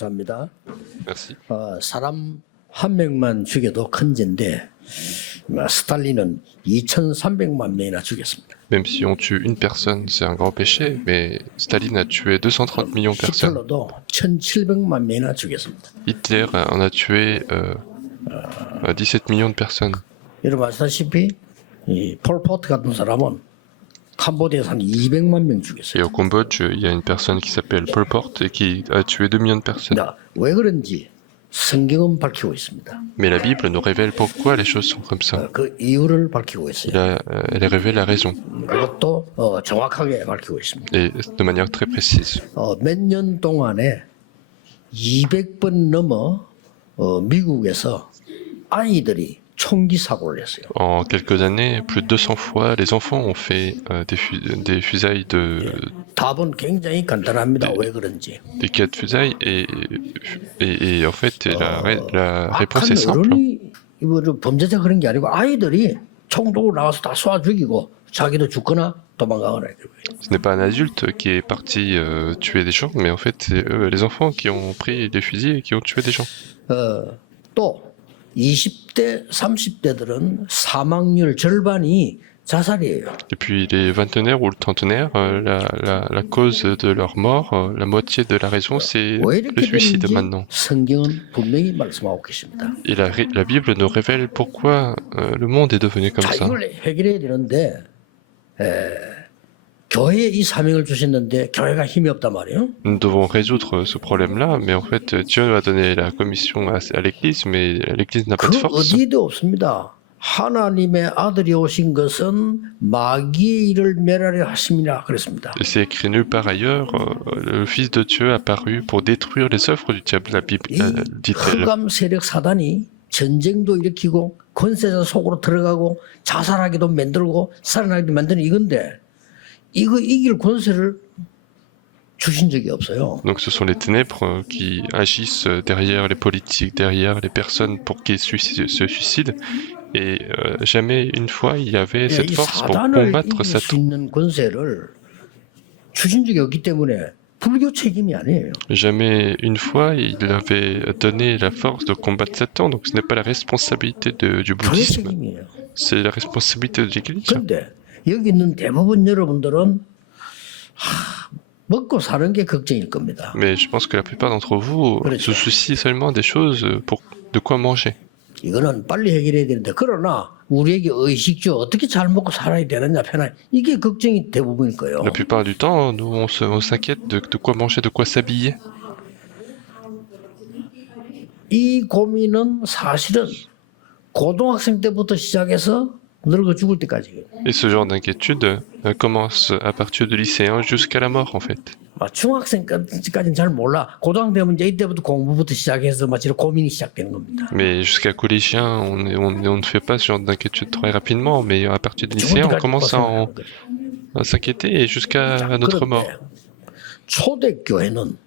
감사합니다. Merci. 사람 한 명만 죽여도 큰 죄인데 스탈린은 2,300만 명이나 죽였습니다. Même si on tue une personne, c'est un grand péché, mais Staline a tué 230 millions de personnes. 히틀러도 1,700만 명이나 죽였습니다. Hitler en a tué 17 millions de personnes. 여러분 아시다시피 이 폴포트 같은 사람은 캄보디아에서 한 200만 명 Et 죽였어요. au Cambodge, il y a une personne qui s'appelle Pol Pot et qui a tué 2 millions de personnes. 왜 그런지 성경은 밝히고 있습니다. Mais la Bible nous révèle pourquoi les choses sont comme ça. 그 이유를 밝히고 있어요. Elle révèle la raison, 그것도 정확하게 밝히고 있습니다. et de manière très précise. 몇 년 동안에 200번 넘어 미국에서 아이들이 총기 사고를 했어요. En quelques années, plus de 200 fois, les enfants ont fait des fusailles 답은 굉장히 간단합니다. 왜 그런지. des cas de fusailles et en fait la réponse 악한 est simple. 어른이 범죄자 그런 게 아니고 아이들이 총 들고 나와서 다 쏴 죽이고 자기도 죽거나 도망가거나. Ce n'est pas un adulte qui est parti tuer des gens, mais en fait c'est les enfants qui ont pris les fusils et qui ont tué des gens. 또 20대, 30대들은 사망률 절반이 자살이에요. Et puis les vingtenaires ou le trentenaire, la cause de leur mort, la moitié de la raison, c'est 왜 le 이렇게 suicide 되는지 maintenant. 성경은 분명히 말씀하고 계십니다. Et la Bible nous révèle pourquoi le monde est devenu comme 자, ça. 이걸 해결해야 되는데 교회에 이 사명을 주셨는데 교회가 힘이 없단 말이에요. Nous devons résoudre ce problème-là, mais en fait Dieu nous a donné la commission à l'Église, mais l'Église n'a pas de 그 force. 어디에도 없습니다. 하나님의 아들이 오신 것은 마귀의 일을 멸하려 하심이라 그랬습니다. Et c'est écrit nulle part ailleurs, le Fils de Dieu apparu pour détruire les œuvres du diable, la Bible dit-elle. 흑암 세력 사단이 전쟁도 일으키고 권세자 속으로 들어가고 자살하기도 만들고 살아나기도 만드는 이건데 이거 이길 권세를 주신 적이 없어요. Donc ce sont les ténèbres qui agissent derrière les politiques, derrière les personnes pour qu'ils se suicident. Et jamais une fois il y avait cette 이 force pour 사단을 combattre 이길 수 Satan. 있는 권세를 주신 적이 없기 때문에 불교 책임이 아니에요. Jamais une fois il avait donné la force de combattre Satan, donc ce n'est pas la responsabilité du 교회 bouddhisme, 책임이에요. c'est la responsabilité de l'Église. 그런데 여기 있는 대부분 여러분들은 먹고 사는 게 걱정일 겁니다. Mais je pense que la plupart d'entre vous se soucient seulement des choses pour de quoi manger. 이거는 빨리 해결해야 되는데 그러나 우리에게 의식주 어떻게 잘 먹고 살아야 되느냐 편한 이게 걱정이 대부분일 거예요. La plupart du temps, nous on s'inquiète de quoi manger, de quoi s'habiller. 이 고민은 사실은 고등학생 때부터 시작해서 늙어 죽을 때까지. Et ce genre d'inquiétude commence à partir du lycéen jusqu'à la mort en fait. 중학생까지는 잘 몰라. 고등학생 되면 이제 이때부터 공부부터 시작해서 이런 고민이 시작되는 겁니다. Mais jusqu'à collégien, on ne fait pas ce genre d'inquiétude très rapidement, mais à partir du lycéen, on commence à s'inquiéter et jusqu'à notre mort. 초대교회는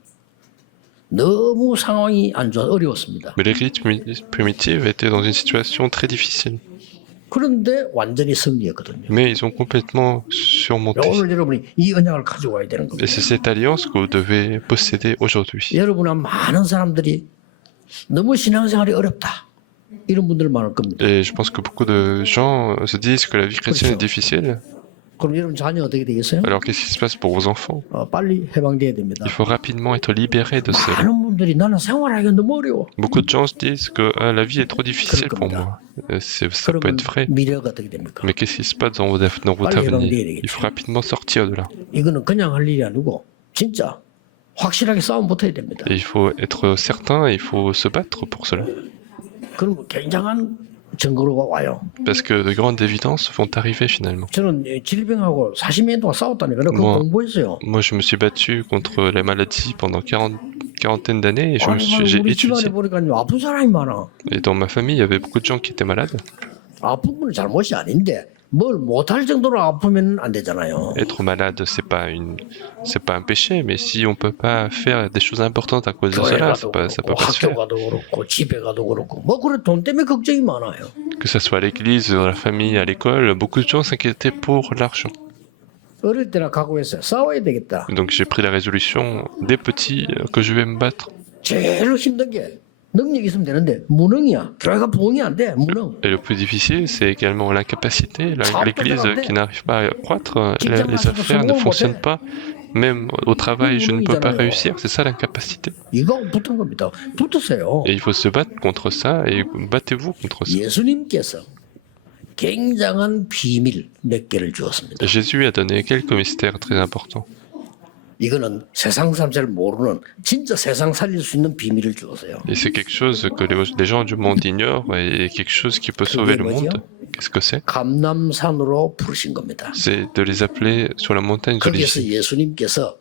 너무 상황이 안 좋아 어려웠습니다. Mais l'Église primitive était dans une situation très difficile. 그런데 완전히 승리했거든요. Mais ils ont complètement surmonté. 오늘 여러분이 이 언약을 가지고 와야 되는 Et 겁니다. c'est cette alliance que vous devez posséder aujourd'hui. 여러분은 많은 사람들이 너무 신앙생활이 어렵다. 이런 분들 많을 겁니다. Et je pense que beaucoup de gens se disent que la vie chrétienne est difficile. 그럼 여러분 자녀 어떻게 되겠어요? Alors qu'est-ce qui se passe pour vos enfants? 빨리 해방돼야 됩니다. Il faut rapidement être libéré de cela. 많은 분들이 나는 생활하기가 너무 어려워. Beaucoup de gens se disent que la vie est trop difficile pour moi. Ça peut 그러면 être vrai. 미래가 어떻게 됩니까? Mais qu'est-ce qui se passe dans votre avenir? Il faut rapidement sortir de là. 이거는 그냥 할 일이 아니고 진짜 확실하게 싸움 붙어야 됩니다. Et il faut être certain, il faut se battre pour cela. 그럼 굉장한 증거가 와요. Parce que de grandes évidences vont arriver finalement. 저는 질병하고 40년 동안 싸웠다니까요. 그거 Moi, 공부했어요. moi, je me suis battu contre la maladie pendant quarantaine d'années et j'ai 우리 집안에 étudié. 보니까 아픈 사람이 많아. Et dans ma famille, il y avait beaucoup de gens qui étaient malades. 아픈 건 잘못이 아닌데 뭘 못할 정도로 아프면 안 되잖아요. Être malade, c'est pas un péché, mais si on peut pas faire des choses importantes à cause de 교회 cela, 가도 ça peut pas se 학교 faire. 가도 그렇고 집에 가도 그렇고 뭐 그래 돈 때문에 걱정이 많아요. Que ça soit à l'église, dans la famille, à l'école, beaucoup de gens s'inquiétaient pour l'argent. 어릴 때나 각오했어요. 싸워야 되겠다. Donc j'ai pris la résolution dès petit que je vais me battre. 제일 힘든 게 능력이 있으면 되는데 무능이야. 교회가 부흥이 안 돼. 무능. Et le plus difficile, c'est également l'incapacité. L'Église qui n'arrive pas à croître, les affaires ne fonctionnent pas. Même au travail, je ne peux pas réussir. C'est ça l'incapacité. 이거 붙은 겁니다. 붙으세요. Et il faut se battre contre ça et battez-vous contre ça. 예수님께서 굉장한 비밀 몇 개를 주었습니다. Jésus a donné quelques mystères très importants. 이거는 세상 사람 잘 모르는 진짜 세상 살릴 수 있는 비밀을 주었어요. Et c'est quelque chose que les gens du monde ignorent et quelque chose qui peut sauver le monde. Qu'est-ce que c'est? 감람산으로 부르신 겁니다. C'est de les appeler sur la montagne de 거기에서 l'Église. 예수님께서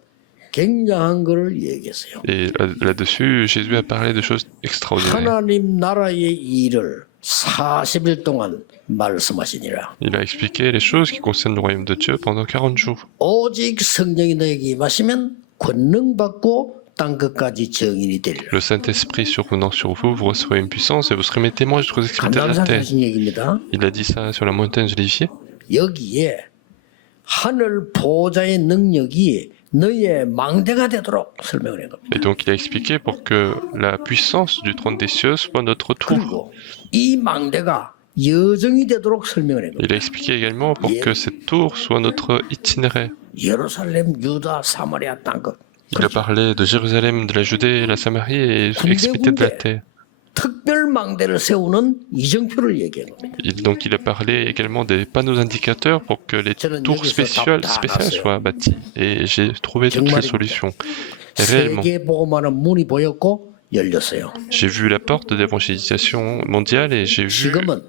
굉장한 것을 얘기했어요. Et là-dessus, Jésus a parlé de choses extraordinaires. 하나님 나라의 일을 40일 동안 말씀하시니라. Il a expliqué les choses qui concernent le royaume de Dieu pendant 40 jours. 오직 성령이 너에게 임하시면 권능 받고 땅 끝까지 증인이 되리라. Le Saint-Esprit survenant sur vous, vous recevrez une puissance et vous serez mes témoins jusqu'aux extrémités de la 감람산 terre. 하신 얘기입니다. Il a dit ça sur la montagne de l'Olivier. 여기에 하늘 보좌의 능력이 너의 망대가 되도록 설명을 한 겁니다. Et donc il a expliqué pour que la puissance du trône des cieux soit notre tour. 그리고 이 망대가 여정이 되도록 설명을 한 겁니다. Il a expliqué également pour que cette tour soit notre itinéraire. 예루살렘, 유다, 사마리아 땅끝. Il a parlé de Jérusalem, de la Judée, la Samarie et extrémité de la terre. 특별 망대를 세우는 이정표를 얘기한 겁니다. Donc il a parlé également des panneaux indicateurs pour que les tours spéciales soient bâties. Et j'ai trouvé toutes les solutions. Et réellement, 세계 복음화는 문이 보였고 열렸어요. j'ai vu la porte d'évangélisation mondiale et j'ai vu 지금은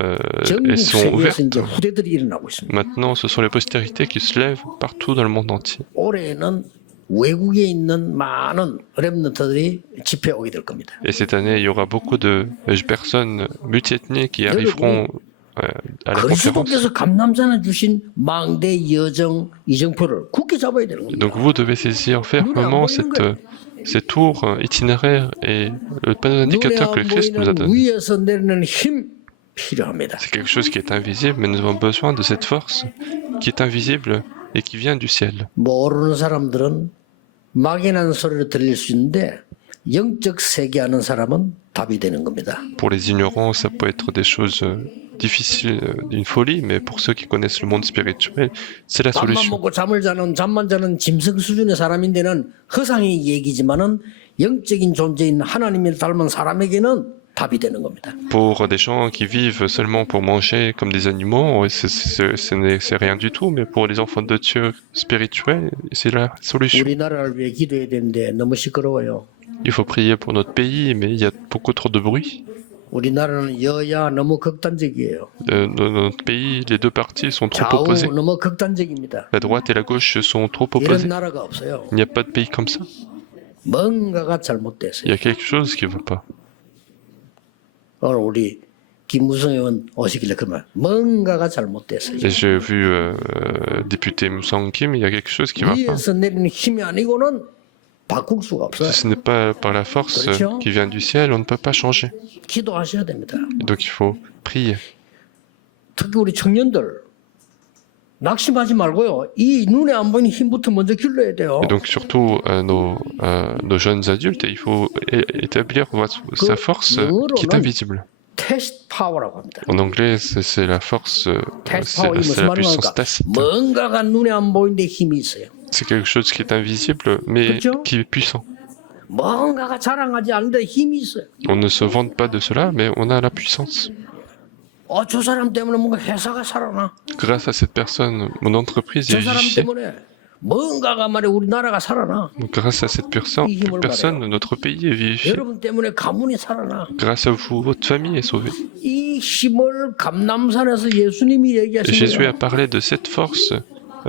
elles 전국 sont ouvertes. 세계에서 이제 후대들이 일어나고 있습니다. Maintenant, ce sont les postérités qui se lèvent partout dans le monde entier. 올해는 외국에 있는 많은 렘넌트들이 집회에 오게 될 겁니다. Et cette année, il y aura beaucoup de personnes multiethniques qui arriveront à la conférence. 그리스도께서 감람산에 주신 망대 여정 이정표를 굳게 잡아야 되는 겁니다. Donc vous devez saisir fermement ces tours itinéraires et le panneau 눈에 d'indicateur que 안 le Christ nous a 보이는 donné. 위에서 내리는 힘 필요합니다. C'est quelque chose qui est invisible, mais nous avons besoin de cette force qui est invisible et qui vient du ciel. 모르는 사람들은 막연한 소리를 들릴 수 있는데 영적 세계 아는 사람은 답이 되는 겁니다. Pour les ignorants, ça peut être des choses difficiles, une folie, mais pour ceux qui connaissent le monde spirituel, c'est la 밥만 solution. 먹고 잠만 자는 짐승 수준의 사람인데는 허상의 얘기지만은 영적인 존재인 하나님을 닮은 사람에게는 답이 되는 겁니다. Pour des gens qui vivent seulement pour manger comme des animaux, c'est rien du tout, mais pour les enfants de Dieu spirituels, c'est la solution. 우리나라를 위해 기도해야 되는데 너무 시끄러워요. Il faut prier pour notre pays, mais il y a beaucoup trop de bruit. 우리나라는 여야 너무 극단적이에요. Dans notre pays, les deux partis sont trop 좌우 opposés. 너무 극단적입니다. La droite et la gauche sont trop 이런 opposés. 나라가 없어요. Il n'y a pas de pays comme ça. 뭔가가 Il 잘못됐어요. y a quelque chose qui ne va pas. 오늘 우리 김무성 의원 오시길래 그러면 뭔가가 잘못됐어요. Et j'ai vu député Musang Kim, il y a quelque chose qui ne va pas. 위에서 내리는 힘이 아니고는 바꿀 수가 없어요. Si ce n'est pas par la force 그렇죠? qui vient du ciel, on ne peut pas changer. 기도하셔야 됩니다. Et donc il faut prier. 특히 우리 청년들 낙심하지 말고요. 이 눈에 안 보이는 힘부터 먼저 길러야 돼요. Et donc surtout nos jeunes adultes, il faut établir sa force qui est invisible. 테스트 파워라고 합니다. En anglais, c'est la force, 테스트 파워이 c'est 무슨 la 말인가? puissance tacite. 뭔가가 눈에 안 보이는데 힘이 있어요. C'est quelque chose qui est invisible, mais 그렇죠? qui est puissant. 뭔가가 자랑하지 않는데 힘이 있어요. On ne se vante pas de cela, mais on a la puissance. 저 사람 때문에 뭔가 회사가 살아나. Grâce à cette personne, mon entreprise est 저 사람 vivifiée. 때문에 뭔가가 말해 우리나라가 살아나. Donc, grâce à cette personne, notre pays est vivifié. 여러분 때문에 가문이 살아나. Grâce à vous, votre famille est sauvée. 이 힘을 감남산에서 예수님이 Et 얘기하신 Jésus a 거예요. parlé de cette force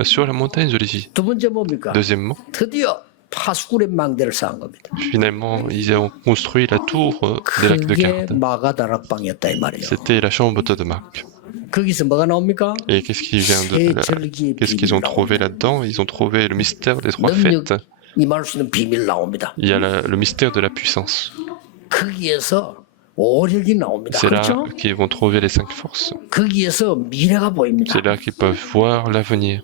sur la montagne de l'Élie. 두 번째 뭡니까? Deuxièmement, 드디어 파수꾼의 망대를 쌓은 겁니다. finalement, ils ont construit la tour des lacs de 그게 Garde. 마가다락방이었다 이 말이에요. C'était la chambre de Marc. 거기서 뭐가 나옵니까? Et qu'est-ce qui vient qu'est-ce qu'ils ont trouvé là-dedans? Ils ont trouvé le mystère des trois 능력 fêtes. 임할 수 있는 비밀 나옵니다. Il y a le mystère de la puissance. 거기에서 오력이 나옵니다. C'est là 그렇죠? qu'ils vont trouver les 5 forces. 거기에서 미래가 보입니다. C'est là qu'ils peuvent voir l'avenir.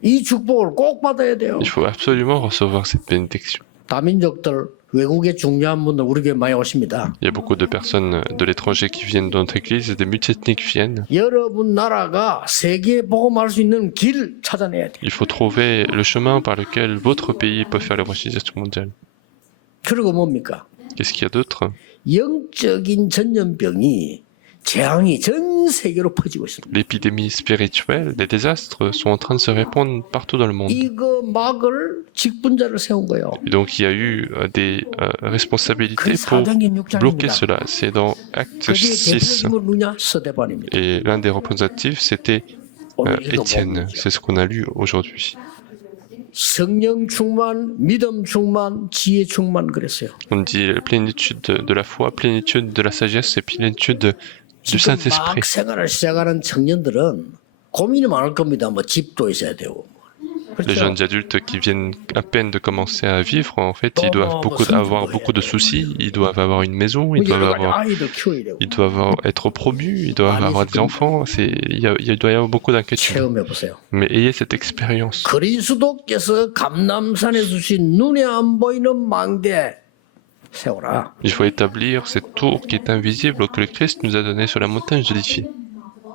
이 축복을 꼭 받아야 돼요. Il faut absolument recevoir cette bénédiction. 다민족들 외국에 중요한 분들 우리 교회 많이 오십니다. Il y a beaucoup de personnes de l'étranger qui viennent dans notre église et des multiethniques viennent. 여러분 나라가 세계에 복음할 수 있는 길 찾아내야 돼. Il faut trouver le chemin par lequel votre pays peut faire l'évangélisation mondiale. 그리고 뭡니까? Qu'est-ce qu'il y a d'autre? 영적인 전염병이 재앙이 전 세계로 퍼지고 있습니다. L'épidémie spirituelle, les désastres sont en train de se répandre partout dans le monde. 이거 막을 직분자를 세운 거예요. Et donc il y a eu des responsabilités 그게 pour 사도행전 bloquer 6장입니다. cela. C'est dans Acte 그게 6. 대표적인 누냐? 스데반입니다. Et l'un des représentatifs, c'était 오늘 읽어보면 Étienne. C'est ce qu'on a lu aujourd'hui. 성령 충만, 믿음 충만, 지혜 충만 그랬어요. On dit plénitude de la foi, plénitude de la sagesse et plénitude du 지금 Saint-Esprit. 막 생활을 시작하는 청년들은 고민이 많을 겁니다. 뭐 집도 있어야 되고. Les 그렇죠? jeunes adultes qui viennent à peine de commencer à vivre, en fait, ils doivent avoir beaucoup de soucis. Ils doivent avoir une maison, ils doivent 여러 가지 아이들 키워야 되고. être promus, ils doivent avoir des enfants. Il doit y avoir beaucoup d'inquiétudes. 체험해 보세요. Mais ayez cette expérience. 그리스도께서 감람산에 주신 눈에 안 보이는 망대 세워라. Il faut établir cette tour qui est invisible que le Christ nous a donnée sur la montagne d'Édifier.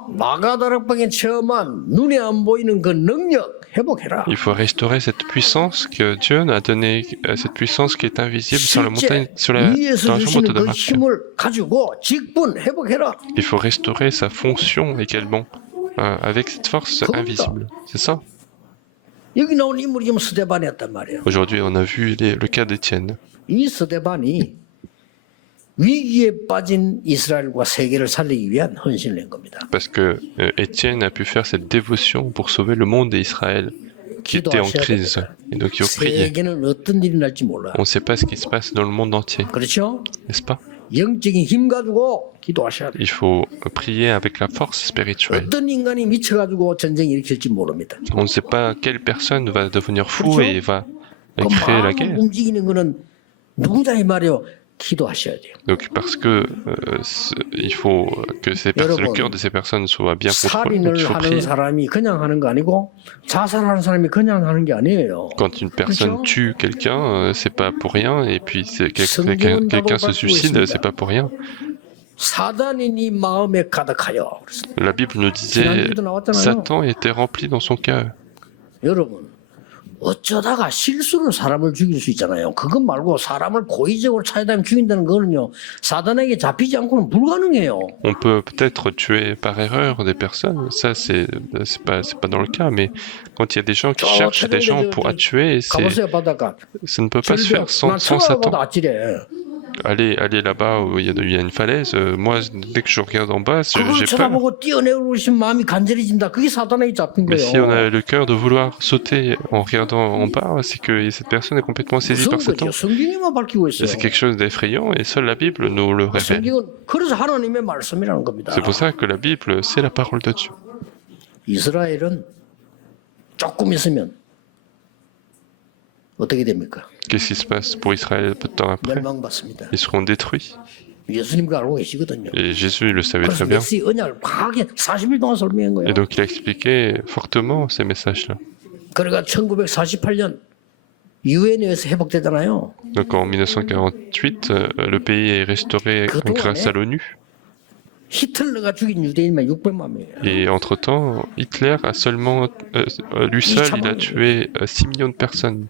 마가다락방에 체험한 눈에 안 보이는 그 능력 회복해라. Il faut restaurer cette puissance que Dieu nous a donnée, cette puissance qui est invisible sur la montagne, dans 위에서 la chambre 주시는 de 그 Marc. 힘을 가지고 직분 회복해라. Il faut restaurer sa fonction également avec cette force invisible. C'est ça. 여기 나온 인물이 지금 스데반이었단 말이에요. Aujourd'hui, on a vu le cas d'Étienne. 이 스데반이 위기에 빠진 이스라엘과 세계를 살리기 위한 헌신을 낸 겁니다. Parce que Étienne a pu faire cette dévotion pour sauver le monde et Israël qui était en crise. Et donc il faut prier. 세계는 어떤 일이 날지 몰라. On ne sait pas ce qui se passe dans le monde entier, 그렇죠? n'est-ce pas? 영적인 힘 가지고 기도하셔야 돼요. Il faut prier avec la force spirituelle. 어떤 인간이 미쳐가지고 전쟁 일으킬지 모릅니다. On ne sait pas quelle personne va devenir fou 그렇죠? et va 그 créer la 마음을 guerre. 움직이는 거는 누구다 이 말이에요. 기도하셔야 돼요. Donc parce que il faut que le cœur de ces personnes soit bien contrôlé. Donc 살인을 il faut 하는 prier. 사람이 그냥 하는 거 아니고 자살하는 사람이 그냥 하는 게 아니에요. Quand une personne 그렇죠? tue quelqu'un, c'est pas pour rien. Et puis 성경은 quelqu'un se 답을 suicide, 받고 c'est pas pour rien. 사단이 네 마음에 가득하여. 그랬습니다. La Bible nous disait 지난주에도 나왔잖아요. Satan était rempli dans son cœur. 여러분 어쩌다가 실수로 사람을 죽일 수 있잖아요. 그것 말고 사람을 고의적으로 찾아다니면 죽인다는 거는요. 사단에게 잡히지 않고는 불가능해요. On peut peut-être tuer par erreur des personnes, ça c'est pas dans le cas, mais quand il y a des gens qui cherchent des gens pour tuer, 가보세요 바닷가. ça ne peut pas se faire 난 sans Satan. 쳐다보다 아찔해. Aller là-bas où il y a une falaise, moi dès que je regarde en bas, 그걸 j'ai peur. 쳐다보고 뛰어내리고 싶은 마음이 간절해진다. 그게 사단에게 잡힌 Mais si on 거예요. a le cœur de vouloir sauter en regardant en bas, c'est que cette personne est complètement saisie par 무슨 Satan. 거죠? 성경이만 밝히고 있어요. C'est quelque chose d'effrayant et seule la Bible nous le révèle. 성경은 그래서 하나님의 말씀이라는 겁니다. C'est pour ça que la Bible, c'est la parole de Dieu. 이스라엘은 조금 있으면 어떻게 됩니까? Qu'est-ce qui se passe pour Israël peu de temps après? 멸망받습니다. Ils seront détruits. 예수님과 알고 계시거든요. Et Jésus il le savait 그래서 très bien. 메시 언약을 강하게 40일 동안 설명한 거예요. Et donc il a expliqué fortement ces messages-là. 그러니까 1948년 유엔에서 회복되잖아요. Donc en 1948, le pays est restauré grâce à l'ONU. 히틀러가 죽인 유대인만 600만 명이에요. Et entre-temps, Hitler a seulement, lui seul, il a tué 6 millions de personnes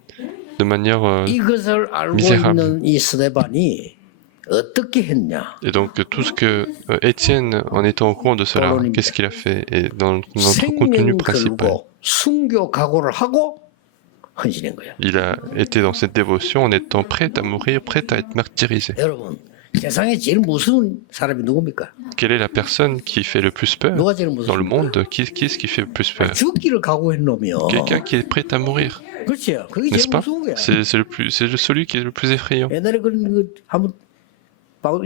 de manière 이것을 알고 misérable. 있는 이 스데반이 어떻게 했냐? Et donc tout ce que Étienne, en étant au courant de cela, qu'est-ce qu'il a fait? Et dans notre contenu 생명 principal, 걸고 순교 각오를 하고 헌신한 거야. il a été dans cette dévotion en étant prêt à mourir, prêt à être martyrisé. 여러분, 세상에 제일 무서운 사람이 누굽니까? Quelle est la personne qui fait le plus peur 누가 제일 dans le 무서운? monde? Qui est-ce qui fait le plus peur? 죽기를 각오한 놈이요. Quelqu'un qui est prêt à mourir, 그렇죠. 그게 n'est-ce 제일 pas? 무서운 거야. C'est celui qui est le plus effrayant. 옛날에 그 한번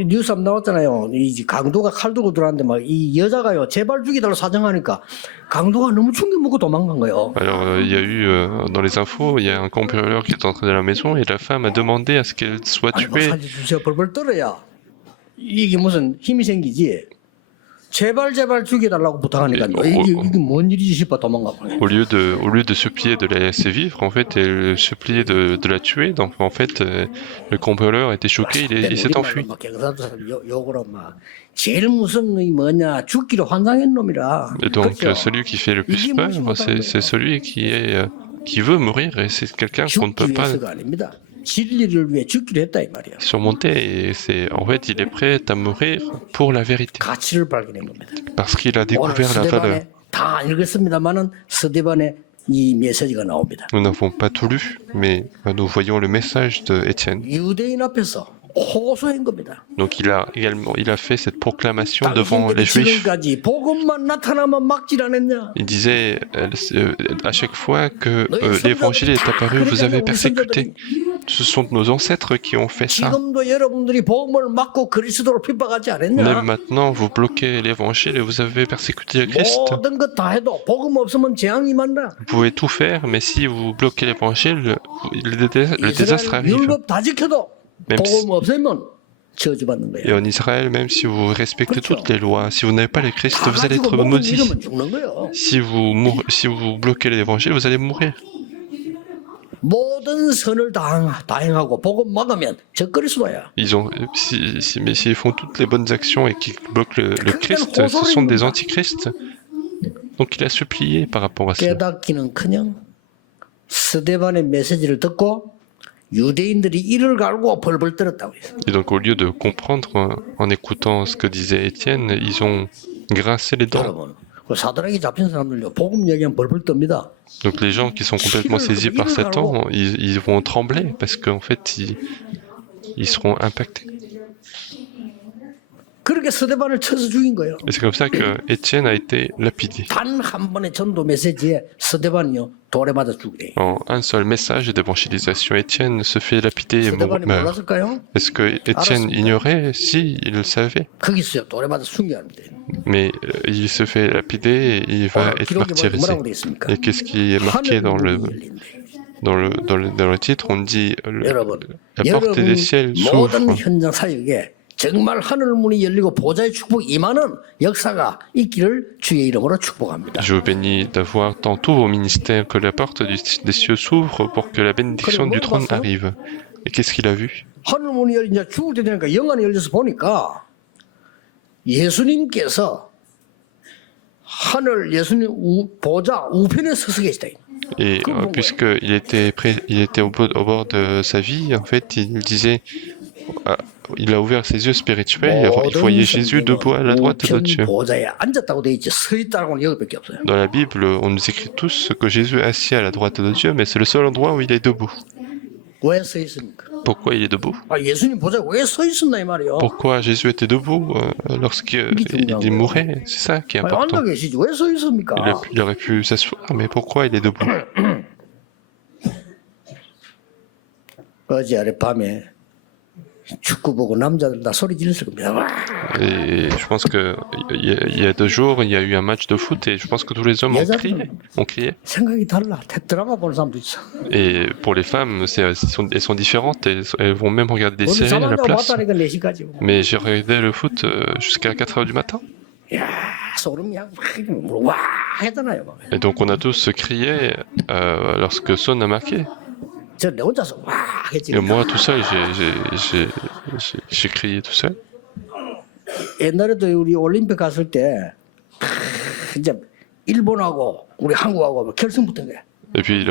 뉴스 한번 나왔잖아요. 이 강도가 칼 들고 들어왔는데 막 이 여자가요 제발 죽이달라고 사정하니까 강도가 너무 충격 먹고 도망간 거예요. Alors, il y a eu, dans les infos, il y a un cambrioleur qui est entré dans la maison et la femme a demandé à ce qu'elle soit 아니 뭐 tuée. 살려주세요 벌벌 떨어야 이게 무슨 힘이 생기지. 제발 죽여달라고 부탁하니까 이게 뭔 일이지 싶어 도망가 버려. Au lieu de supplier de la laisser vivre, en fait, elle suppliait de la tuer. Donc, en fait, le cambrioleur était choqué, il s'est enfui. 막 경상도 사람 욕으로 막 제일 무서운 놈이 뭐냐 죽기로 환상한 놈이라. Et donc, 그렇죠? celui qui fait le plus peur, c'est celui qui veut mourir, et c'est quelqu'un qu'on ne peut 죽기 pas 위해서가 아닙니다. 진리를 위해 죽기로 했다 이 말이야. surmonter. Et en fait, il est prêt à mourir pour la vérité, 가치를 발견한 겁니다. parce qu'il a 오늘 découvert la valeur. 스데반에 다 읽었습니다만은 스데반의 이 메시지가 나옵니다. Nous n'avons pas tout lu, mais nous voyons le message de Étienne. 유대인 앞에서 호소한 겁니다. Donc il a fait cette proclamation devant les 당신들이 Juifs. 지금까지 복음만 나타나면 막질 않았냐? Il disait à chaque fois que l'évangile est apparu, vous avez persécuté. Ce sont nos ancêtres qui ont fait ça. 지금도 여러분들이 복음을 막고 그리스도로 핍박하지 Même 않았냐? maintenant, vous bloquez l'évangile et vous avez persécuté le Christ. 모든 것 다 해도 복음 없으면 재앙이 만다. Vous pouvez tout faire, mais si vous bloquez l'évangile, le désastre 이스라엘 arrive. 율법 다 지켜도 Même si, 복음 없으면 저주받는 et 거야. en Israël, même si vous respectez toutes les lois, si vous n'avez pas le Christ, 다 vous allez 가지고 être 복음 maudit. 잃으면 죽는 거예요. Si vous bloquez l'évangile, vous allez mourir. 모든 선을 다 행하고 복음 막으면 저 그리스도야. Mais s'ils font toutes les bonnes actions et qu'ils bloquent le Christ, ce sont des antichrists. Donc il a supplié par rapport à ça. 깨닫기는커녕 스데반의 메시지를 듣고 유대인들이 이를 갈고 벌벌 떨었다고 했어요. Et donc au lieu de comprendre en écoutant ce que disait Étienne, ils ont grincé les dents. 여러분, 그 사단에게 잡힌 사람들요 복음 얘기하면 벌벌 떱니다. Donc les gens qui sont complètement saisis par Satan, ils vont trembler parce qu'en fait ils seront impactés. 그렇게 스데반을 쳐서 죽인 거예요. Et c'est comme ça que Étienne a été lapidé. 단 한 번의 전도 메시지에 스데반이요 돌에 맞아 죽이래. En un seul message d'évangélisation, Étienne se fait lapider et 스데반이 meurt. 몰랐을까요? Est-ce que Étienne ignorait? Si, il le savait. 거기 있어요. 돌에 맞아 숨겨합니다. Mais il se fait lapider et il va être 기록에 martyrisé. 뭐라고 돼 있습니까? Et qu'est-ce qui est marqué dans le titre? On dit 여러분, la porte des ciels s'ouvre. 모든 현장 사역에 정말 하늘 문이 열리고 보좌의 축복 임하는 역사가 있기를 주의 이름으로 축복합니다. Je vous bénis d'avoir dans tous vos ministères que la porte des cieux s'ouvre pour que la bénédiction du trône arrive. Et qu'est-ce qu'il a vu? 하늘 문이 열리 이제 죽을 때 되니까 영안이 열려서 보니까 예수님께서 하늘 예수님 보좌 우편에 서서 계시다. Et puisqu'il était au bord de sa vie, en fait, il disait, il a ouvert ses yeux spirituels et il voyait Jésus debout à la droite de Dieu. 보좌에 앉았다고 돼 있지 서 있다고는 여기밖에 없어요. Dans la Bible, on nous écrit tous que Jésus est assis à la droite de Dieu, mais c'est le seul endroit où il est debout. 왜 서 있습니까? Pourquoi il est debout? 아, 예수님 보좌에 왜 서 있었나 이 말이요. Pourquoi Jésus était debout lorsqu'il mourait? C'est ça qui est 아니, important. 앉아 계시지 왜 서 있습니까? Il aurait pu s'asseoir, mais pourquoi il est debout? 어제 밤에 축구 보고 남자들 다 소리 질렀을 겁니다. 와! Et je pense que il y a 2 jours, il y a eu un match de foot et je pense que tous les hommes ont crié. 생각이 달라. 드라마 보는 사람도 있어. Et pour les femmes, elles sont différentes, elles vont même regarder des séries à la place. 봤다니까 4시까지. Mais j'ai regardé le foot jusqu'à 4h du matin. 야, 소름이 와 했잖아요. 막. Et donc on a tous crié lorsque Son a marqué. 저 내 혼자서 와 했지. Et moi tout seul, j'ai crié tout seul. 옛날에도 우리 올림픽 갔을 때 이제 일본하고 우리 한국하고 결승 붙은 거야. Et puis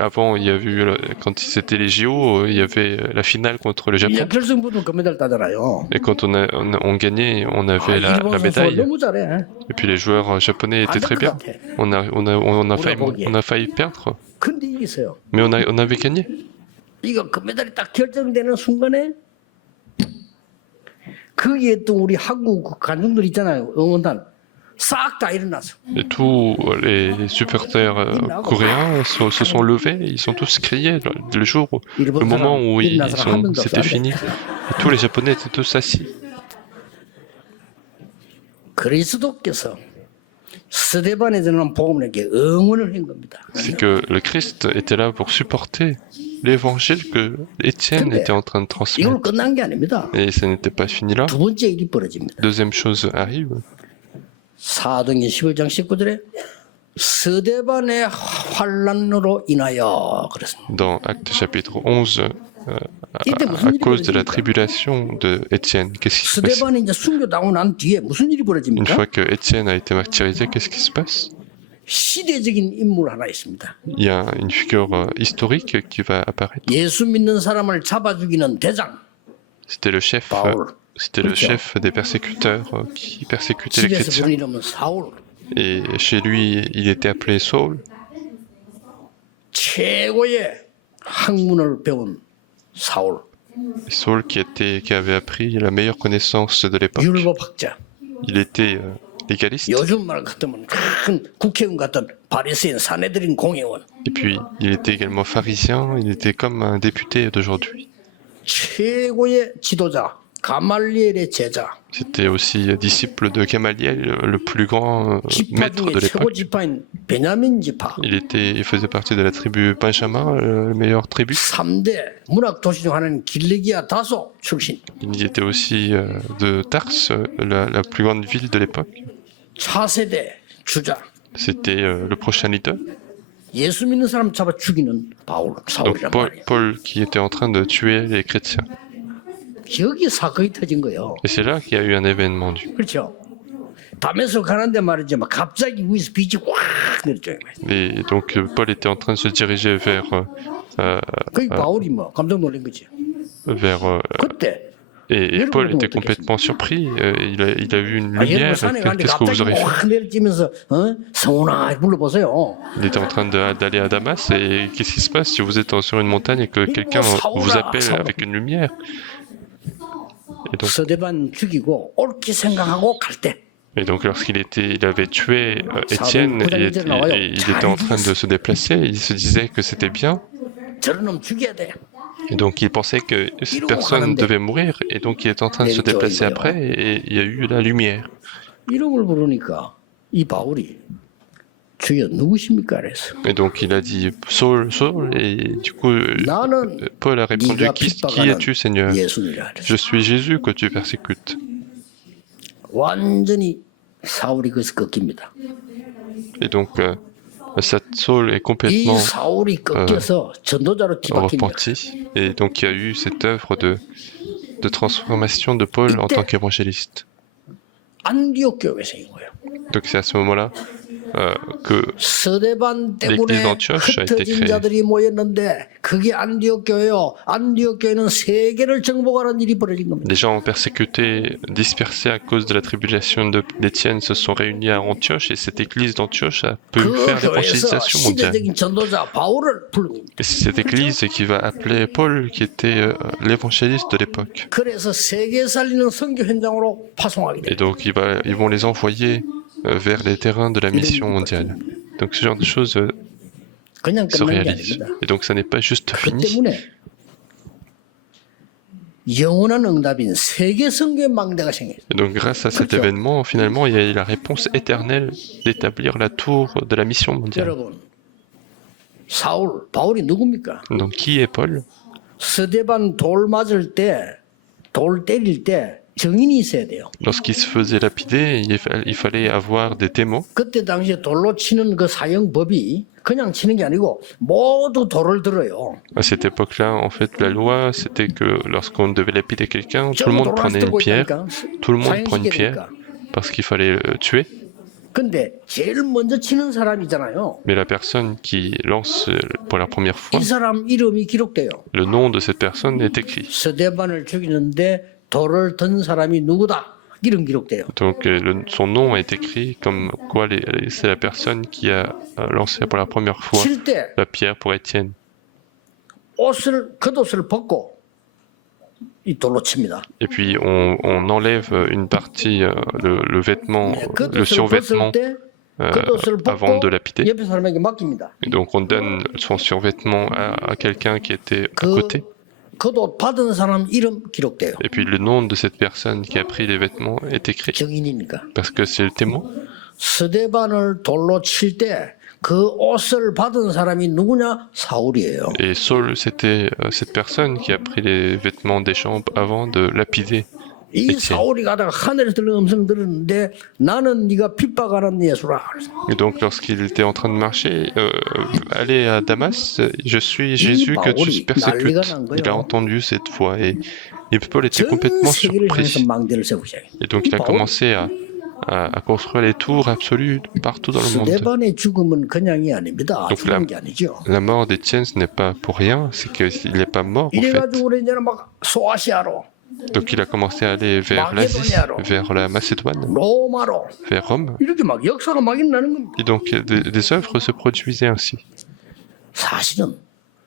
avant, il y a eu quand c'était les JO, il y avait la finale contre le Japon. 결승 붙으면 금메달 따잖아요. Et quand on gagnait, on avait la médaille. 너무 잘해. Et puis les joueurs japonais étaient très bien. On a failli perdre. 근데 이겼어요. Mais on avait gagné. 이거 금메달이 딱 결정되는 순간에 거기에 또 우리 한국 관중들 있잖아요. 응원단 싹 다 일어났어. Et tous les supporters coréens se sont levés, ils sont tous criés le moment où c'était fini. Et tous les Japonais étaient tous assis. 그리스도께서 스데반에 전한 복음에게 응원을 한 겁니다. C'est que le Christ était là pour supporter l'évangile que Étienne était en train de transmettre. 이걸 끝난 게 아닙니다. Et ça n'était pas fini là. 두 번째 일이 벌어집니다. Deuxième chose arrive. 사도행전 11장 19절에 스데반의 환란으로 인하여 그랬습니다. Dans Actes chapitre 11, 이때 무슨 à 일이 cause de la 벌어집니까? tribulation de Étienne, qu'est-ce qui se passe? 스데반이 이제 순교당하고 난 뒤에 무슨 일이 Une 벌어집니까? fois que Étienne a été martyrisé, qu'est-ce qui se passe? 시대적인 인물 하나 있습니다. Il y a une figure historique qui va apparaître. 예수 믿는 사람을 잡아 죽이는 대장 C'était le chef, Paul. c'était le Krucia. chef des persécuteurs qui persécutait les 집에서 chrétiens. 부르는 이름은 사울. Et chez lui, il était appelé Saul. 최고의 학문을 배운 사울. Saul qui avait appris la meilleure connaissance de l'époque. 율법학자. Il était légaliste. 요즘 말 같으면 큰 국회의원 같은 바리새인 사내들인 공회원. Et puis, il était également pharisien. Il était comme un député d'aujourd'hui. 최고의 지도자. 가말리엘의 제자. C'était aussi disciple de Gamaliel, le plus grand 지파 maître 중에 de 최고 l'époque. 지파인 베냐민 지파. Il faisait partie de la tribu Benjamin, la meilleure tribu. 3대 문학 도시 중 하나는 길르기아 다소 출신. Il était aussi de Tarse, la plus grande ville de l'époque. 차세대 주자. C'était le prochain leader. 예수 믿는 사람 잡아 죽이는 바울, Donc 사울이란 말이에요. Paul qui était en train de tuer les chrétiens. 여기 사건이 터진 거예요. Et c'est là qu'il y a eu un événement dû. 그렇죠? 담에서 가는데 말이지, 막 갑자기 위에서 빛이 확 내리죠. Et donc Paul était en train de se diriger 그게 바울이 뭐 깜짝 놀란 거지. vers 그때 et Paul était complètement surpris. Il a vu une 여러분 lumière. 산에 가는데 Qu'est-ce que vous 갑자기 aurez fait? 확 내리면서 성훈아 불러보세요. Il était en train d'aller à Damas et qu'est-ce qui se passe si vous êtes sur une montagne et que quelqu'un vous appelle avec une lumière? Et donc, 서대반 죽이고 옳게 생각하고 갈 때. et donc lorsqu'il avait tué Étienne et il était en train de se déplacer, il se disait que c'était bien. 저런 놈 죽여야 돼. Et donc il pensait que cette personne devait mourir et donc il est en train de se déplacer après et il y a eu la lumière. 이름을 부르니까 이 바울이 주여 누구십니까? 그래서 Et donc il a dit Saul, Saul et du coup 나는 Paul a répondu 네가 qui 핍박하는 es-tu Seigneur? 예수니라. 그래서 Je suis Jésus que tu persécutes. 완전히 사울이 그래서 꺾입니다. Et donc Saul est 이 complètement 사울이 꺾여서 전도자로 뒤바뀝니다. repenti et donc il y a eu cette œuvre de transformation de Paul en tant qu'évangéliste. 안디옥 교회 생긴 거예요. Donc c'est à ce moment-là que 스데반 때문에 l'église d'Antioche a été 흩어진 créée. 자들이 모였는데 그게 안디옥 교회요. 안디옥 교회는 세계를 정복하는 일이 벌어진 겁니다. Les gens persécutés, dispersés à cause de la tribulation d'Étienne se sont réunis à Antioche et cette église d'Antioche a pu 그 faire 교회에서 l'évangélisation mondiale. 시대적인 전도자 바울을 부릅니다. Et c'est cette église qui va appeler Paul qui était l'évangéliste de l'époque. 그래서 세계 살리는 선교 현장으로 파송하게 Et 됩니다. donc ils vont les envoyer vers les terrains de la mission mondiale. Donc ce genre de choses 그냥 se 끝난 게 réalisent. 아닙니다. Et donc ça n'est pas juste 그 fini. 때문에 영원한 응답인 세계 선교의 망대가 생겨요. Et donc grâce à cet événement, finalement, il y a eu la réponse éternelle d'établir la tour de la mission mondiale. 여러분, 바울이 누굽니까? Donc qui est Paul? 스데반 돌 맞을 때, 돌 때릴 때 증인이 있어야 돼요. Lorsqu'il se faisait lapider, il fallait avoir des témoins. 그때 당시에 돌로 치는 그 사형법이 그냥 치는 게 아니고 모두 돌을 들어요. À cette époque-là, en fait, la loi, c'était que lorsqu'on devait lapider quelqu'un, tout le 전부 monde 돌을 prenait une 들고 pierre. 있다니까. Tout le monde prend une pierre 사형시키니까. parce qu'il fallait le tuer. 근데 제일 먼저 치는 사람이잖아요. Mais la personne qui lance pour la première fois, 이 사람 이름이 기록돼요. le nom de cette personne est écrit. 스데반을 죽이는데 돌을 든 사람이 누구다. 이름 기록돼요. Donc son nom est écrit comme quoi c'est la personne qui a lancé pour la première fois 칠 때 la pierre pour Étienne. 겉옷을 벗고 이 돌로 칩니다. Et puis on enlève une partie, le vêtement, le 겉옷을 survêtement 벗을 때 겉옷을 avant 벗고 de lapider. 옆에 사람에게 맡깁니다. Et donc on donne son survêtement à quelqu'un qui était à côté. 겉옷 받은 사람 이름 기록돼요. Et puis le nom de cette personne qui a pris les vêtements est écrit. 증인이니까. Parce que c'est le témoin. 스데반을 돌로 칠 때 그 옷을 받은 사람이 누구냐? 사울이에요. Et Saul, c'était cette personne qui a pris les vêtements des chambres avant de lapider 이 사울이 가다가 하늘에서 들은 음성 들었는데 나는 네가 핍박하는 예수라. Et donc, lorsqu'il était en train de marcher, aller à Damas, je suis Jésus que tu persécutes. Il a entendu cette voix et Paul était 전 complètement 세계를 향해서 surpris. 망대를 세우기 시작해. Et donc, il a commencé à construire les tours absolues partout dans le monde. 스데반의 죽음은 그냥이 아닙니다. Donc, 죽은 게 아니죠. la mort d'Étienne, ce n'est pas pour rien, c'est qu'il n'est pas mort en fait. 이래가지고 우리 이제는 막 소아시아로, Donc, il a commencé à aller vers l'Asie, vers la Macédoine, 로마로 vers Rome. 이렇게 막 역사가 막 일어나는 겁니다. Et donc, des œuvres se produisaient ainsi. 사실은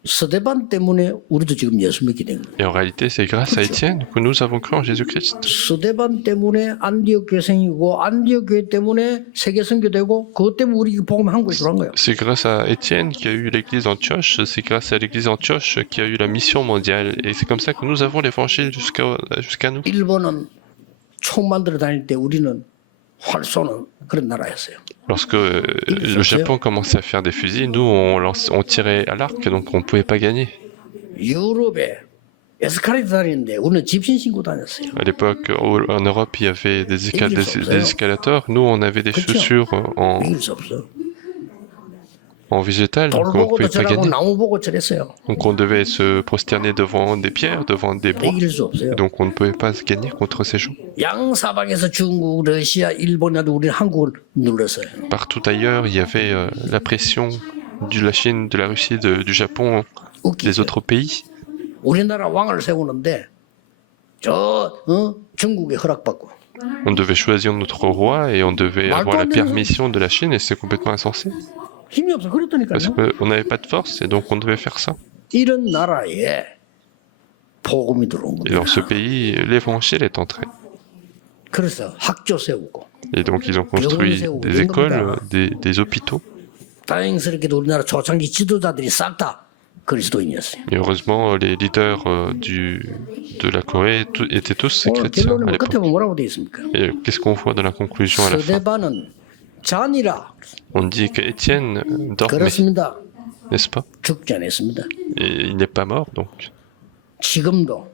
스데반 때문에 우리도 지금 예수 믿게 된 거예요. Et en réalité, c'est grâce à Étienne que nous avons cru en Jésus-Christ. 스데반 때문에 안디옥 교회 생기고 안디옥 교회 때문에 세계 선교되고 그것 때문에 우리 복음 한국에 들어간 거예요. C'est grâce à Étienne qu'il y a eu l'église d'Antioche, c'est grâce à l'église d'Antioche qu'il y a eu la mission mondiale. Et c'est comme ça que nous avons l'évangile jusqu'à nous. 일본은 총 만들어 다닐 때 우리는 활 쏘는 그런 나라였어요. Lorsque le Japon commençait à faire des fusils, nous on tirait à l'arc, donc on ne pouvait pas gagner. 유럽에 에스카레이터 다니는데 우리는 집신 신고 다녔어요. À l'époque, en Europe, il y avait des escalators. Nous, on avait des chaussures 이길 수 없어. en végétal, 돌 donc on ne 보고도 pouvait pas 절하고 gagner. 나무 보고 절했어요. Donc on devait se prosterner devant des pierres, devant des bois. 이길 수 없어요. Donc on ne pouvait pas gagner contre ces gens. 양사방에서 중국, 러시아, 일본이라도 우리는 한국을 눌렀어요. Partout ailleurs, il y avait la pression de la Chine, de la Russie, du Japon, des autres pays. 우리나라 왕을 세우는데 중국에 허락받고 On devait choisir notre roi et on devait avoir la permission de la Chine et c'est complètement insensé. 힘이 없어 그랬다니까요. Parce qu'on n'avait pas de force et donc on devait faire ça. 이런 나라에 복음이 들어온 Et dans ce 겁니다. pays, l'évangile est entré. 그래서 학교 세우고 Et donc ils ont construit des écoles, des hôpitaux. 다행스럽게도 우리나라 초창기 지도자들이 싹 다 그리스도인이었어요. Et heureusement, les leaders de la Corée étaient tous 오늘 chrétiens à 결론은 l'époque. 끝에 보면 뭐라고 되어 있습니까? Et qu'est-ce qu'on voit dans la conclusion à la fin? 스데반은 잔이라 On dit qu'Étienne dormait, 그렇습니다. n'est-ce pas? 죽지 않았습니다. Et il n'est pas mort, donc. 지금도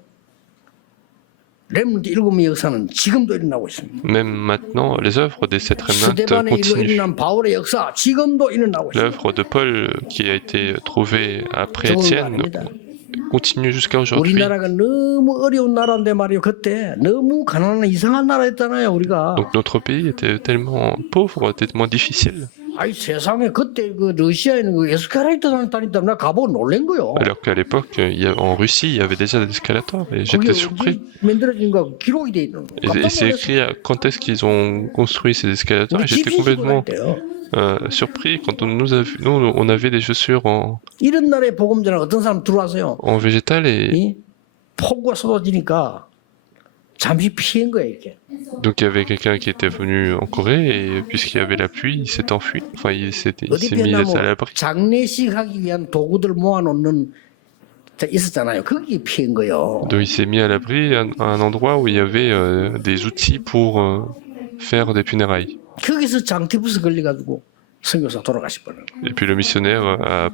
렘넌트 일곱의 역사는 지금도 일어나고 있습니다. Même maintenant, les œuvres des sept remnants 스데반의 일로 continuent. 일어난 바울의 역사 지금도 일어나고 있습니다. L'œuvre de Paul, qui a été trouvée après 좋은 거 Étienne, 아닙니다. continue jusqu'à aujourd'hui. 우리나라가 너무 어려운 나라인데 말이요. 그때 너무 가난한 이상한 나라였잖아요. 우리가. Donc notre pays était tellement pauvre, tellement difficile. 아니 세상에 그때 그 러시아에는 그 에스카레이터 다닌다 나 가보고 놀란 거요. Alors qu'à l'époque, en Russie, il y avait déjà des escalators et 그게 j'étais surpris. 만들어진 거 기록이 돼 있는 거. Et c'est écrit quand est-ce qu'ils ont construit ces escalators et j'étais complètement surpris quand nous, on avait des chaussures 이런 나라에 복음전에 어떤 사람 들어와서요. en végétal et 이 폭우가 쏟아지니까 잠시 피한 거예요 이렇게. donc il y avait quelqu'un qui était venu en Corée et puisqu'il y avait la pluie, il s'est enfui. Enfin, il s'est 어디 mis à 피했냐면 l'abri. 장례식 하기 위한 도구들 모아놓는 데 있었잖아요. 거기 피한 거예요. Donc il s'est mis à l'abri à un endroit où il y avait des outils pour faire des funérailles. 거기서 장티푸스 걸려가지고 선교사 돌아가실 뻔한 거예요. Et puis le missionnaire a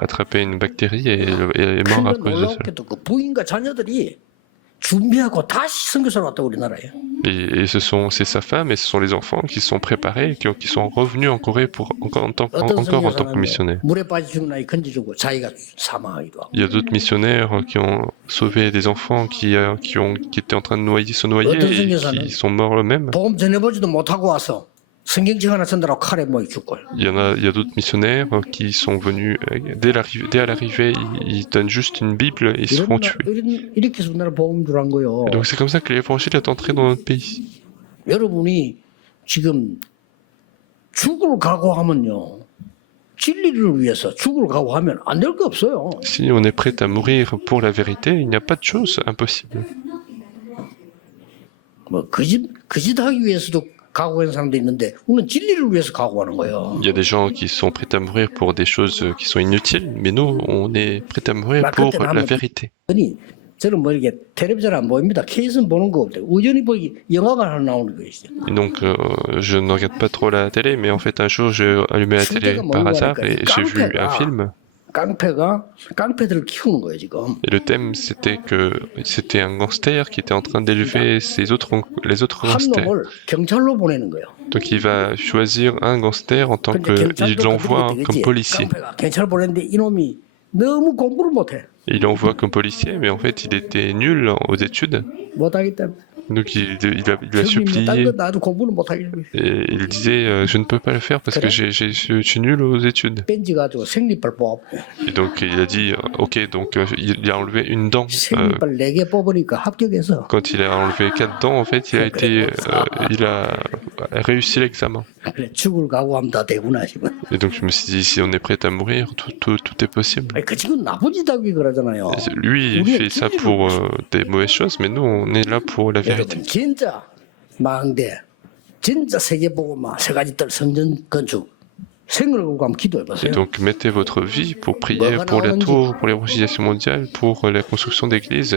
attrapé une bactérie et est mort à 근데 cause de ça. 놀랍게도 그 부인과 자녀들이 준비하고 다시 선교사로 왔다 우리나라에. Et c'est sa femme et ce sont les enfants qui sont préparés, qui sont revenus en Corée pour encore en tant que missionnaires. 물에 빠져 죽는 아이 건져주고 자기가 사망하기도 하고. Il y a d'autres missionnaires qui ont sauvé des enfants qui étaient en train de se noyer et qui sont morts eux-mêmes. 복음 전해보지도 못하고 와서 성경책 하나 전달하고 칼에 뭐 죽고. Il y a d'autres missionnaires qui sont venus dès à l'arrivée, ils donnent juste une Bible et ils se font tuer. 이렇게 해서 우리나라 복음 들어간 거예요. Et donc c'est comme ça que l'évangile est entré dans notre pays. 여러분이 지금 죽을 각오하면요. 진리를 위해서 죽을 각오하면 안 될 거 없어요. Si on est prêt à mourir pour la vérité, il n'y a pas de chose impossible. 뭐 거짓 하기 위해서도 각오하는 사람도 있는데 우리는 진리를 위해서 각오하는 거예요. Il y a des gens qui sont prêts à mourir pour des choses qui sont inutiles, mais nous, on est prêts à mourir pour la vérité. 아니 저는 뭐 이렇게 텔레비전 안 보입니다. 케이스는 보는 거 없대요. 우연히 보기 영화가 하나 나오는 거 있어요. Et donc, je ne regarde pas trop la télé, mais en fait, un jour, j'ai allumé la télé par hasard et j'ai vu un film. 깡패들을 키우는 거예요 지금. Et le thème, c'était que c'était un gangster qui était en train d'élever les autres 한 gangsters. 놈을 경찰로 보내는 거예요. Donc il va choisir un gangster en tant 근데 qu'il 경찰도 l'envoie 그들이 comme 되겠지. policier. 깡패가 경찰 보냈는데 이놈이 너무 공부를 못해. Il l'envoie comme policier, mais en fait il était nul aux études. 못하기 때문에. Donc il a 딴거 supplié 나도 공부는 못하겠어. et il disait je ne peux pas le faire parce que je suis nul aux études. 뺀지 가지고 생리빨 뽑아. Et donc il a dit ok, donc il a enlevé une dent. 생리빨 4개 뽑으니까 합격해서. Quand il a enlevé 4 dents, en fait il a réussi l'examen. 그래 죽을 각오하면 다 되구나 싶어. Et donc je me suis dit si on est prêt à mourir, tout est possible. 그 친구는 나쁜 짓 하기 그러잖아요. Lui, il fait ça pour des mauvaises choses, mais nous, on est là pour la vérité. 여러분 진짜 망대 진짜 세계 보고마 세 가지 뜰 성전 건축 생을 걸고 한번 기도해 Et 보세요. donc, mettez votre vie pour prier pour la tour, pour les organisations mondiales, pour la construction d'églises.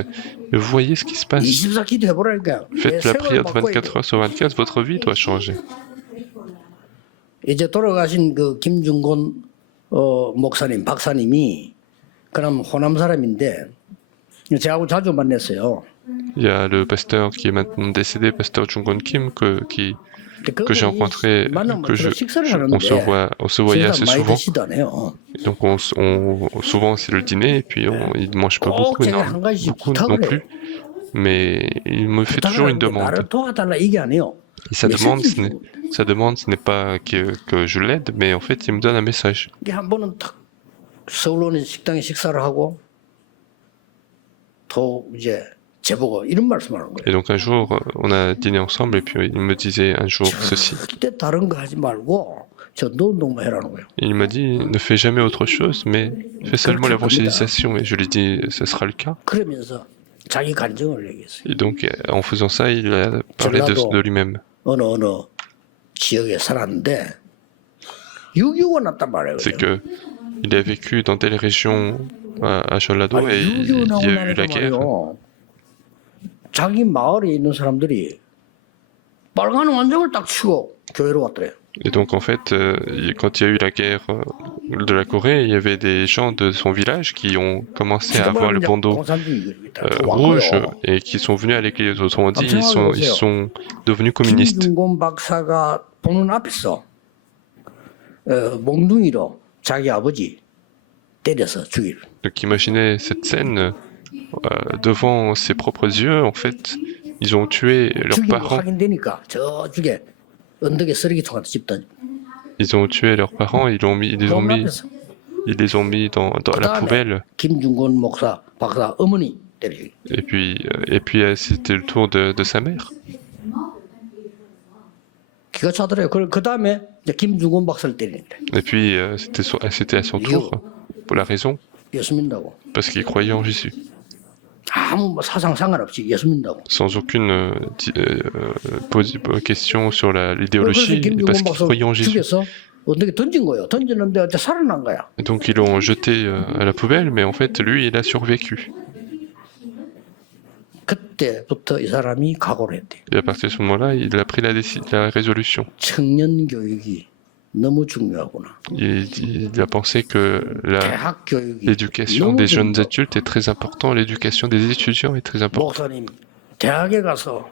Et vous voyez ce qui se passe. 24 기도해 보라니까. Faites la prière de 24 heures sur 24, votre vie doit changer. 이제 돌아가신 그 김중곤 목사님 박사님이 그럼 호남 사람인데 저하고 자주 만났어요. Il y a le pasteur qui est maintenant décédé, pasteur Jungon Kim, que j'ai rencontré, on se voyait assez souvent. Et donc souvent c'est le dîner et puis il ne mange pas beaucoup, non plus. Mais il me fait toujours une demande. Et sa demande, ce n'est pas que je l'aide, mais en fait il me donne un message. 한 번은 탁 서울론인 식당에 식사를 하고 또 이제 제보고 이런 말씀하는 거예요. Et donc un jour, on a dîné ensemble et puis il me disait un jour ceci. 절대 다른 거 하지 말고 전도 운동만 해라는 거예요. Il m'a dit ne fais jamais autre chose, mais fais seulement l'évangélisation. Et je lui ai dit ce sera le cas. 그러면서 자기 간증을 얘기했어요. Et donc en faisant ça, il a parlé de lui-même. 어느 지역에 살았는데 6.25가 났단 말이에요. C'est que il a vécu dans telle région à Cholado et il y a eu la guerre. 자기 마을에 있는 사람들이 빨간 원정을 딱 치고 교회로 왔더래요. Et donc en fait, quand il y a eu la guerre de la Corée, il y avait des gens de son village qui ont commencé à avoir le bandeau rouge et qui sont venus à l'église. Autrement dit, ils sont devenus communistes. 김중곤 박사가 보는 앞에서 몽둥이로 자기 아버지 때려서 죽일. Donc imaginez cette scène devant ses propres yeux. En fait, ils ont tué leurs parents. 저쪽에 언덕에 쓰레기통한테 집다. Ils ont tué leurs parents. Ils les ont mis dans la poubelle. 김중곤 목사 박사 어머니 때리기. Et puis c'était le tour de sa mère. 기가 차더래요. 그 다음에 김중곤 박사를 때리는데. Et puis c'était à son tour pour la raison. 예수 믿는다고. Parce qu'il croyait en Jésus. 아무 사상 상관없이 예수 믿는다고. Sans aucune question sur l'idéologie, parce qu'il croyait en Jésus. 어떻게 던진 거예요. 던졌는데 어째 살아난 거야. Et donc ils l'ont jeté à la poubelle, mais en fait lui il a survécu. 그때부터 이 사람이 각오를 했대. Et à partir de ce moment-là, il a pris la résolution. 청년 교육이 너무 중요하구나. Il a pensé que l'éducation des jeunes adultes est très importante, l'éducation des étudiants est très importante. 목사님, 대학에 가서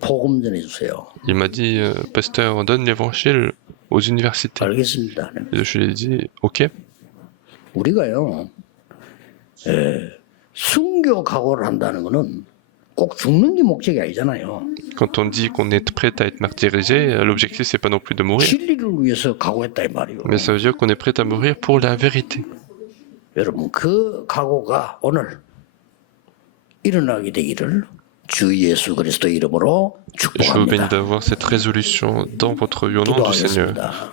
복음 전해주세요. Il m'a dit, pasteur, donne l'évangile aux universités. 알겠습니다. Et je lui ai dit, ok. 우리가요, 순교 각오를 한다는 거는 꼭 죽는 게 목적이 아니잖아요. Quand on dit qu'on est prêt à être martyrisé, l'objectif c'est pas non plus de mourir. 진리를 위해서 각오했다 이 말이요. Mais ça veut dire qu'on est prêt à mourir pour la vérité. 여러분 그 각오가 오늘 일어나게 되기를 주 예수 그리스도 이름으로 Je vous bénis 축복합니다. d'avoir cette résolution dans votre vie au nom du Seigneur.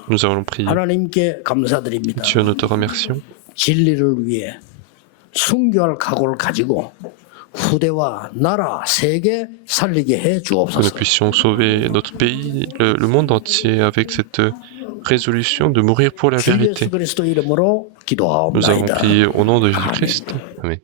Nous allons prier. 하나님께 감사드립니다. Dieu, nous te remercions. 진리를 위해 순교할 각오를 가지고 후대와 나라, 세계 살리게 해 Que nous 주옵소서. puissions sauver notre pays, le monde entier, avec cette résolution de mourir pour la 주 vérité. 예수 그리스도 이름으로 Nous avons 기도하옵나이다. prié au nom de Jésus-Christ. Amen.